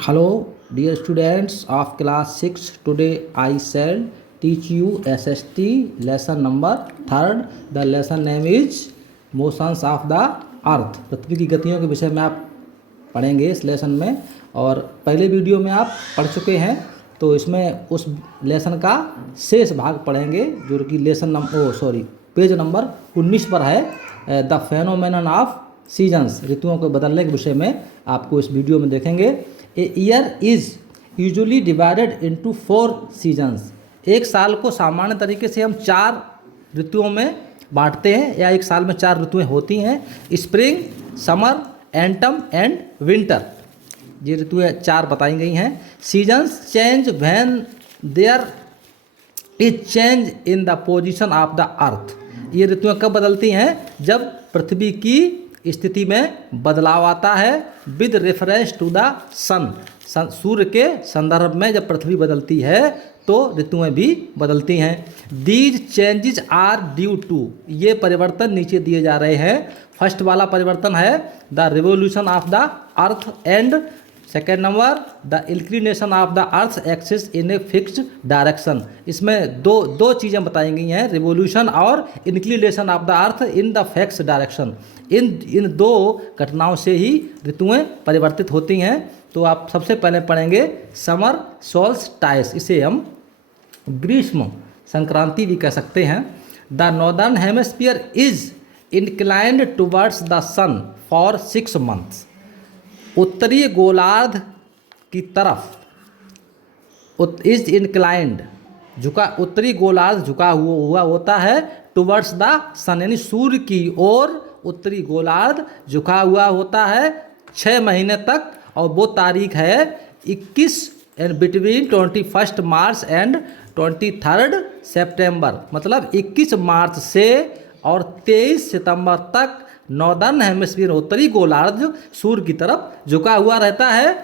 Hello, dear students of class 6. Today I shall teach you SST lesson number 3rd. The lesson name is Motions of the Earth. पृथ्वी की गतियों के विषय में आप पढ़ेंगे इस लेसन में। और पहले वीडियो में आप पढ़ चुके हैं, तो इसमें उस लेसन का शेष भाग पढ़ेंगे जो कि पेज नंबर 19 पर है। द फेनोमेनन ऑफ सीजन्स, ऋतुओं को बदलने के विषय में आपको इस वीडियो में देखेंगे। A year is usually divided into 4 seasons. एक साल को सामान्य तरीके से हम 4 ऋतुओं में बांटते हैं, या एक साल में 4 ऋतुएं होती हैं। Spring, summer, autumn and winter, ये ऋतुएं 4 बताई गई हैं। Seasons change when there is change in the position of the earth. ये ऋतुएं कब बदलती हैं? जब पृथ्वी की स्थिति में बदलाव आता है। विद रेफरेंस टू द सन, सूर्य के संदर्भ में जब पृथ्वी बदलती है तो ऋतुएं भी बदलती हैं। These changes are due to, ये परिवर्तन नीचे दिए जा रहे हैं। फर्स्ट वाला परिवर्तन है the revolution of the earth, and second number the inclination of the earth axis in a fixed direction. इसमें दो चीज़ें बताई गई हैं, रिवोल्यूशन और inclination of the earth in the fixed direction. इन 2 घटनाओं से ही ऋतुएं परिवर्तित होती हैं। तो आप सबसे पहले पढ़ेंगे समर सोल्स्टाइस, इसे हम ग्रीष्म संक्रांति भी कह सकते हैं। The northern hemisphere is inclined towards the sun for 6 months. उत्तरीय गोलार्ध की तरफ इज इंक्लाइंड, उत्तरी गोलार्ध झुका हुआ होता है। टुवर्ड्स द सन, यानी सूर्य की ओर उत्तरी गोलार्ध झुका हुआ होता है 6 महीने तक। और वो तारीख है 21 एंड बिटवीन 21 मार्च एंड 23 सितंबर, मतलब 21 मार्च से और 23 सितंबर तक नॉर्दर्न हेमिस्फीयर, उत्तरी गोलार्ध सूर्य की तरफ झुका हुआ रहता है।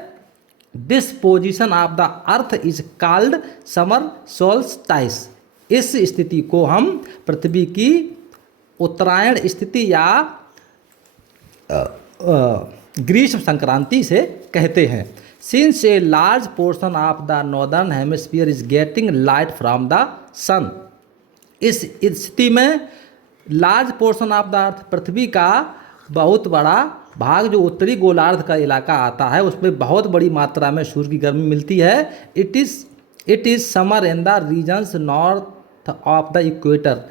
This position of the earth is called summer solstice. इस स्थिति को हम पृथ्वी की उत्तरायण स्थिति या ग्रीष्म संक्रांति से कहते हैं। Since a large portion of the northern hemisphere is getting light from the sun, इस स्थिति में large portion of the earth, पृथ्वी का बहुत बड़ा भाग जो उत्तरी गोलार्ध का इलाका आता है, उसमें बहुत बड़ी मात्रा में सूर्य की गर्मी मिलती है। It is summer in the regions north of the equator.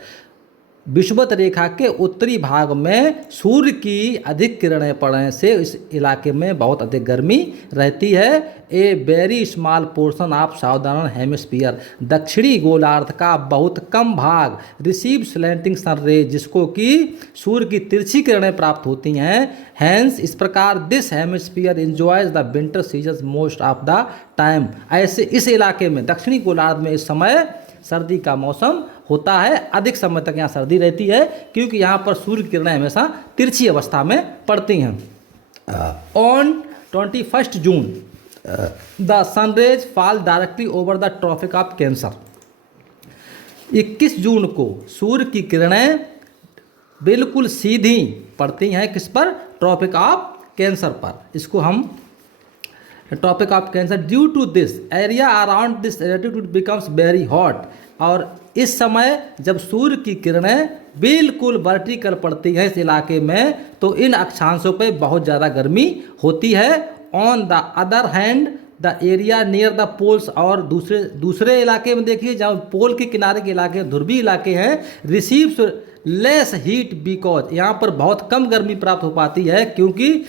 विषुवत रेखा के उत्तरी भाग में सूर्य की अधिक किरणें पड़ने से इस इलाके में बहुत अधिक गर्मी रहती है। A very small portion of southern hemisphere, दक्षिणी गोलार्ध का बहुत कम भाग रिसीव स्लैंटिंग सन रे, जिसको कि सूर्य की तिरछी किरणें प्राप्त होती हैं। हैंस, इस प्रकार this hemisphere enjoys the winter season most of the time. ऐसे इस इलाके में, दक्षिणी गोलार्ध में इस समय सर्दी का मौसम होता है। अधिक समय तक यहाँ सर्दी रहती है क्योंकि यहाँ पर सूर्य किरणें हमेशा तिरछी अवस्था में पड़ती हैं। On 21 June the sunrays fall directly over the Tropic of Cancer. 21 जून को सूर्य की किरणें बिल्कुल सीधी पड़ती हैं किस पर? ट्रॉपिक ऑफ कैंसर पर। इसको हम Tropic of Cancer, due to this area around this latitude becomes very hot. और इस समय जब सूर्य की किरणें बिल्कुल वर्टिकल पड़ती हैं इस इलाके में, तो इन अक्षांशों पे बहुत ज़्यादा गर्मी होती है। On the other hand the area near the poles, और दूसरे इलाके में देखिए जहाँ पोल के किनारे के इलाके, ध्रुवीय इलाके हैं, रिसीव्स लेस हीट बिकॉज, यहाँ पर बहुत कम गर्मी प्राप्त हो पाती है क्योंकि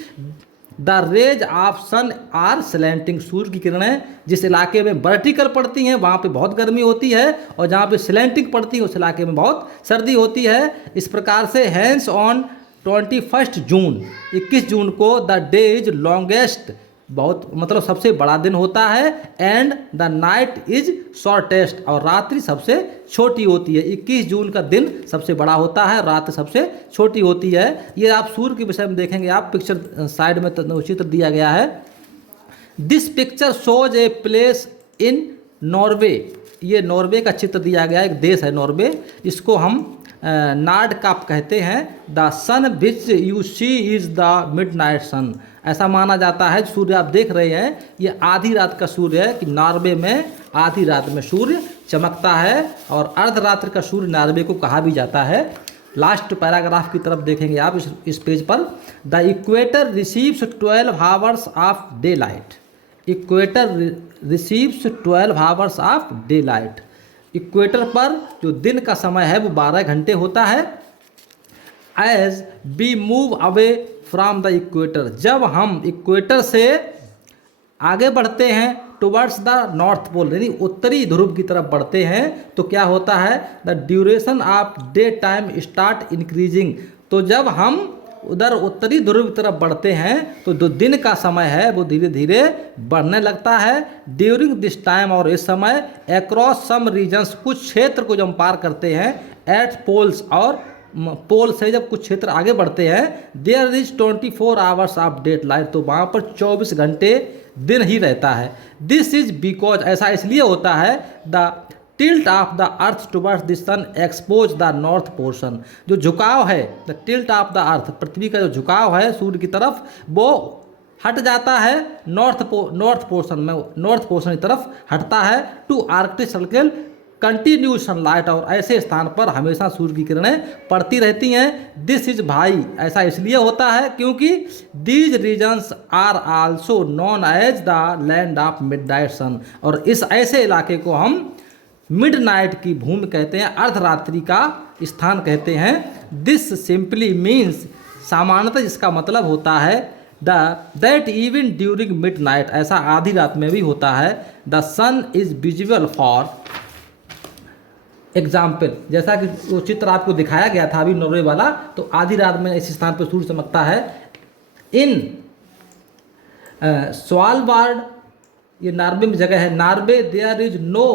the rays of sun are slanting. सूर्य की किरणें जिस इलाके में वर्टिकल पड़ती हैं वहाँ पे बहुत गर्मी होती है, और जहाँ पे स्लैंटिंग पड़ती है उस इलाके में बहुत सर्दी होती है। इस प्रकार से हैंस ऑन 21 जून, 21 जून को द डे इज लॉन्गेस्ट, बहुत मतलब सबसे बड़ा दिन होता है। And the night is shortest, और रात्रि सबसे छोटी होती है। 21 जून का दिन सबसे बड़ा होता है, रात सबसे छोटी होती है। ये आप सूर्य के विषय में देखेंगे, आप पिक्चर साइड में चित्र दिया गया है। This picture shows a place in Norway. ये नॉर्वे का चित्र दिया गया है, एक देश है नॉर्वे। इसको हम नार्ड काप कहते हैं the sun which you see is the midnight sun. ऐसा माना जाता है सूर्य आप देख रहे हैं ये आधी रात का सूर्य है कि नॉर्वे में आधी रात में सूर्य चमकता है और अर्धरात्रि का सूर्य नॉर्वे को कहा भी जाता है। लास्ट पैराग्राफ की तरफ देखेंगे आप इस पेज पर। The equator receives 12 hours of day light. Equator receives 12 hours of day light. Equator पर जो दिन का समय है वो 12 घंटे होता है। As we move away from the equator, जब हम इक्वेटर से आगे बढ़ते हैं टुवर्ड्स द नॉर्थ पोल यानी उत्तरी ध्रुव की तरफ बढ़ते हैं तो क्या होता है the duration of day time start increasing. तो जब हम उधर उत्तरी ध्रुव की तरफ बढ़ते हैं तो जो दिन का समय है वो धीरे धीरे बढ़ने लगता है। ड्यूरिंग दिस टाइम, और इस समय अक्रॉस सम रीजन्स, कुछ क्षेत्र को जब हम पार करते हैं एट पोल्स, और पोल से जब कुछ क्षेत्र आगे बढ़ते हैं there is 24 hours of daylight, तो वहाँ पर 24 घंटे दिन ही रहता है। दिस इज बिकॉज, ऐसा इसलिए होता है the tilt of the earth towards the sun expose the north portion. जो झुकाव है the tilt of the earth, पृथ्वी का जो झुकाव है सूर्य की तरफ वो हट जाता है नॉर्थ पोर्शन में, नॉर्थ पोर्शन की तरफ हटता है to Arctic Circle continue sunlight, और ऐसे स्थान पर हमेशा सूर्य की किरणें पड़ती रहती हैं। दिस इज भाई, ऐसा इसलिए होता है क्योंकि these reasons are also known as the land of midnight sun, और इस ऐसे इलाके को हम मिडनाइट की भूमि कहते हैं, अर्धरात्रि का स्थान कहते हैं। दिस सिंपली मीन्स, सामान्यतः इसका मतलब होता है दैट इवन ड्यूरिंग मिडनाइट, ऐसा आधी रात में भी होता है। The sun is visible for example, जैसा कि वो चित्र आपको दिखाया गया था अभी नॉर्वे वाला, तो आधी रात में इस स्थान पर सूर्य चमकता है। इन स्वालबार्ड, ये नॉर्वे में जगह है, Norway there is no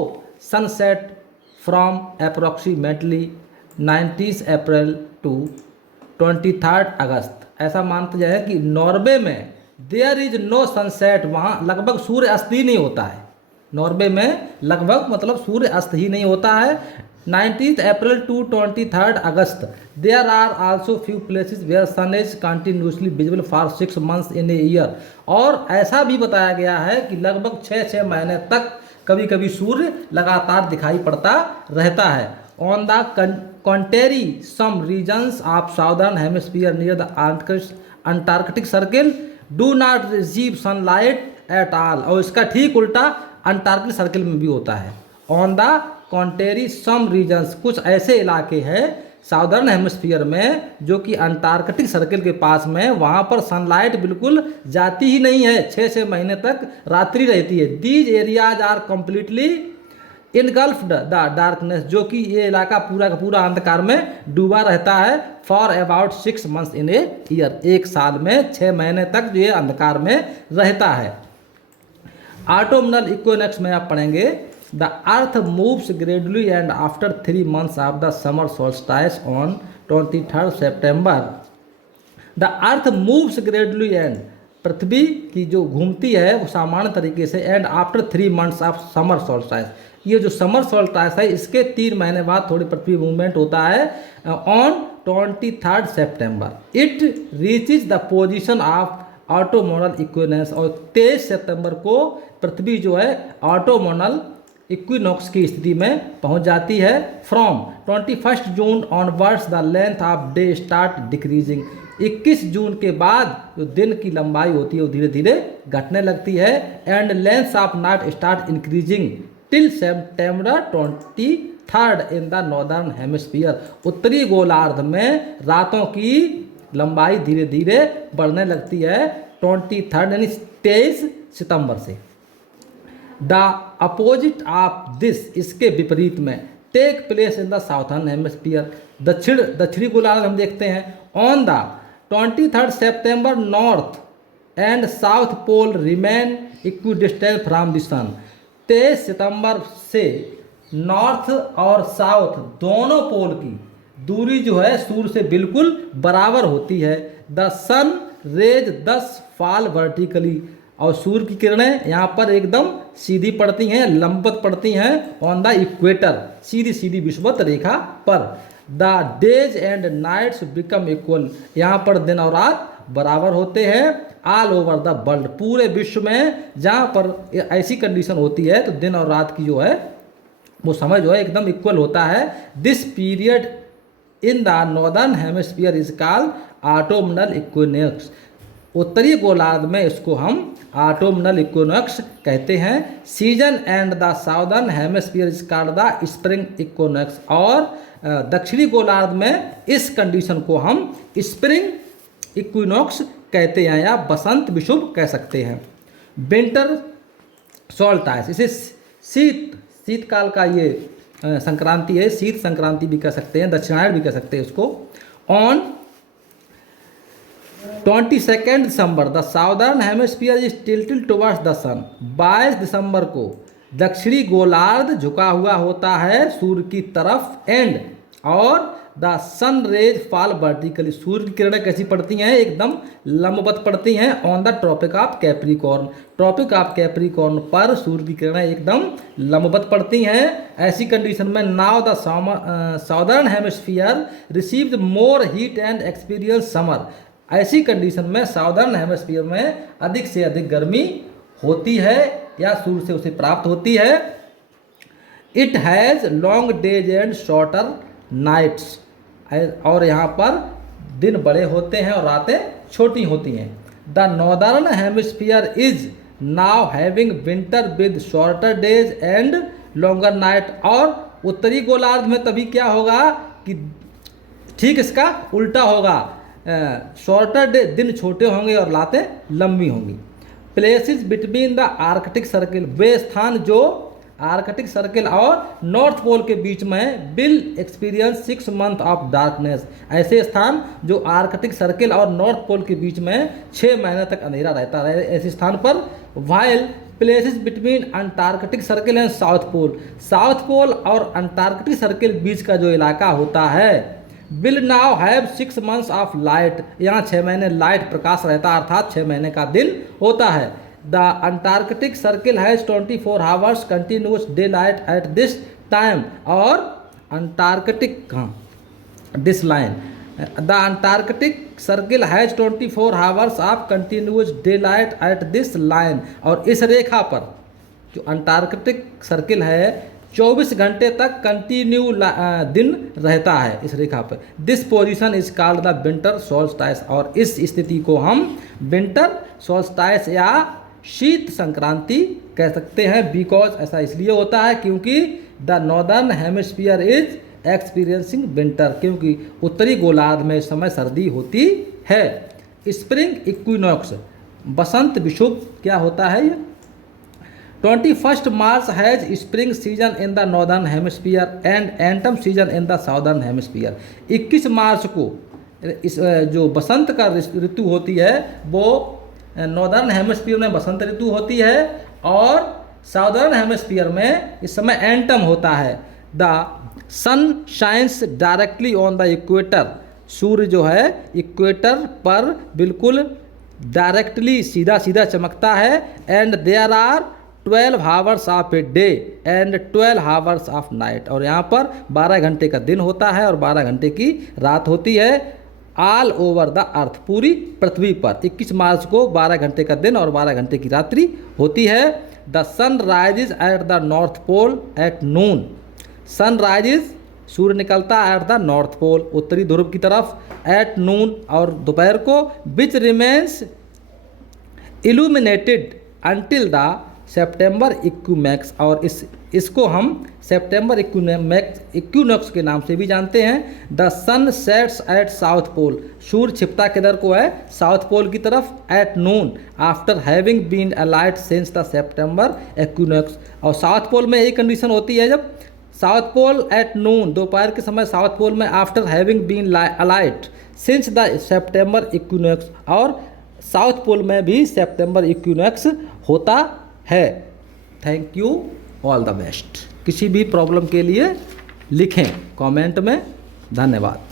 sunset from approximately 19 April to 23 August. ऐसा मानते जाए कि नॉर्वे में देयर इज नो सनसेट, वहाँ लगभग सूर्य अस्त ही नहीं होता है। नॉर्वे में लगभग मतलब सूर्य अस्त ही नहीं होता है। 19 April to 23 August. There are also few places where sun is continuously visible for 6 months in a year, और ऐसा भी बताया गया है कि लगभग 6 महीने तक कभी कभी सूर्य लगातार दिखाई पड़ता रहता है। On the country some regions of southern hemisphere near the Antarctic Circle do not receive sunlight at all, और इसका ठीक उल्टा अंटार्कटिक सर्किल में भी होता है। ऑन द कॉन्टेरी सम रीजन्स, कुछ ऐसे इलाके हैं साउदर्न हेमिस्फीयर में जो कि अंटार्कटिक सर्किल के पास में, वहाँ पर सनलाइट बिल्कुल जाती ही नहीं है, 6 महीने तक रात्रि रहती है। These areas are completely engulfed the darkness, जो कि ये इलाका पूरा का पूरा अंधकार में डूबा रहता है। For about 6 months in a year, 1 साल में 6 महीने तक ये अंधकार में रहता है। ऑटोमनल इक्विनॉक्स में आप पढ़ेंगे the earth moves gradually and after 3 months of the summer solstice on 23 September. The earth moves gradually and, पृथ्वी की जो घूमती है वो सामान्य तरीके से, and after 3 months of summer solstice, ये जो समर सोल्स्टाइस है इसके 3 महीने बाद थोड़ी पृथ्वी मूवमेंट होता है on 23 September. It reaches the position of autumnal equinox, और 23 सितंबर को पृथ्वी जो है ऑटोमोनल इक्विनॉक्स की स्थिति में पहुंच जाती है। From 21 June onwards the length of day start decreasing, 21 जून के बाद जो दिन की लंबाई होती है वो धीरे धीरे घटने लगती है। And length of night start increasing till September 23 in the northern hemisphere, उत्तरी गोलार्ध में रातों की लंबाई धीरे धीरे बढ़ने लगती है 23 यानी 23 सितंबर से। द अपोजिट ऑफ दिस, इसके विपरीत में, take place in the southern hemisphere, दक्षिणी गोलार्ध हम देखते हैं। On the 23 September north and south pole remain equidistant from the sun, 23 सितंबर से नॉर्थ और साउथ दोनों पोल की दूरी जो है सूर्य से बिल्कुल बराबर होती है। The sun rays 10 fall vertically, और सूर्य की किरणें यहाँ पर एकदम सीधी पड़ती हैं, लंबवत पड़ती हैं ऑन द इक्वेटर, सीधी सीधी विषुवत रेखा पर। The days and nights become equal, यहाँ पर दिन और रात बराबर होते हैं। ऑल ओवर द वर्ल्ड, पूरे विश्व में जहाँ पर ऐसी कंडीशन होती है तो दिन और रात की जो है वो समय जो है एकदम इक्वल होता है। This period in the northern hemisphere is called ऑटोमनल equinox, उत्तरी गोलार्ध में इसको हम ऑटोमनल इक्विनॉक्स कहते हैं। Season and the southern hemisphere is called the spring equinox, और दक्षिणी गोलार्ध में इस कंडीशन को हम स्प्रिंग इक्विनॉक्स कहते हैं या बसंत विषुव कह सकते हैं। विंटर सोल्स्टिस, इसे शीतकाल का ये संक्रांति है, शीत संक्रांति भी कह सकते हैं, दक्षिणायन भी कह सकते हैं इसको। On 22 December the southern hemisphere is tilted towards the sun, 22 दिसंबर को दक्षिणी गोलार्ध झुका हुआ होता है सूर्य की तरफ। एंड और the sun rays fall vertically, सूर्य की किरणें कैसी पड़ती हैं, एकदम लंबवत पड़ती हैं। On the Tropic of Capricorn, Tropic of Capricorn पर सूर्य की किरणें एकदम लंबवत पड़ती हैं। ऐसी कंडीशन में now the southern hemisphere received more heat and experience summer, ऐसी कंडीशन में साउदर्न हेमिस्फीयर में अधिक से अधिक गर्मी होती है या सूर्य से उसे प्राप्त होती है। It has long days and shorter nights, और यहाँ पर दिन बड़े होते हैं और रातें छोटी होती हैं। The northern hemisphere is now having winter with shorter days and longer night, और उत्तरी गोलार्ध में तभी क्या होगा कि ठीक इसका उल्टा होगा, शॉर्टर डे, दिन छोटे होंगे और रातें लंबी होंगी। Places between the Arctic Circle, वे स्थान जो आर्कटिक सर्किल और नॉर्थ पोल के बीच में will experience 6 month of darkness, ऐसे स्थान जो आर्कटिक सर्किल और नॉर्थ पोल के बीच में 6 महीने तक अंधेरा रहता है, ऐसे स्थान पर। While places between Antarctic Circle and south pole और अंटार्कटिक सर्किल बीच का जो इलाका होता है will now have 6 months of light, यहाँ 6 महीने लाइट प्रकाश रहता है, अर्थात 6 महीने का दिन होता है। The Antarctic Circle has 24 hours continuous daylight at this time, और Antarctic this line the Antarctic Circle has 24 hours of continuous daylight at this line, और इस रेखा पर जो अंटार्कटिक सर्किल है 24 घंटे तक कंटिन्यू दिन रहता है इस रेखा पर। This position is called the winter solstice, और इस स्थिति को हम विंटर सोल्स्टिस या शीत संक्रांति कह सकते हैं। बिकॉज ऐसा इसलिए होता है क्योंकि the northern hemisphere is experiencing winter, क्योंकि उत्तरी गोलार्ध में इस समय सर्दी होती है। स्प्रिंग इक्विनॉक्स, बसंत विषुव क्या होता है ये? 21 March has spring season in the northern hemisphere and autumn season in the southern hemisphere. 21 मार्च को इस जो बसंत का ऋतु होती है वो नॉर्दर्न हेमिस्फीयर में बसंत ऋतु होती है, और साउदर्न हेमिस्फीयर में इस समय एंटम होता है। The sun shines directly on the equator, सूर्य जो है इक्वेटर पर बिल्कुल डायरेक्टली सीधा सीधा चमकता है। And there are 12 hours of a day and 12 hours of night, और यहाँ पर 12 घंटे का दिन होता है और 12 घंटे की रात होती है। ऑल ओवर द अर्थ, पूरी पृथ्वी पर 21 मार्च को 12 घंटे का दिन और 12 घंटे की रात्रि होती है। The sun rises at the north pole at noon, sun rises सूर्य निकलता है एट द नॉर्थ पोल, उत्तरी ध्रुव की तरफ, एट नून और दोपहर को, which remains illuminated until the September equinox, और इसको हम सेप्टेम्बर इक्विनॉक्स के नाम से भी जानते हैं। The sun sets at south pole, सूर्य छिपता किधर को है? साउथ पोल की तरफ। At noon after having been alight since the September equinox, और साउथ पोल में यही कंडीशन होती है जब साउथ पोल एट नून, दोपहर के समय साउथ पोल में after having been alight since the September equinox, और साउथ पोल में भी सेप्टेम्बर इक्विनॉक्स होता है। Thank you, all the best. किसी भी प्रॉब्लम के लिए लिखें कमेंट में। धन्यवाद।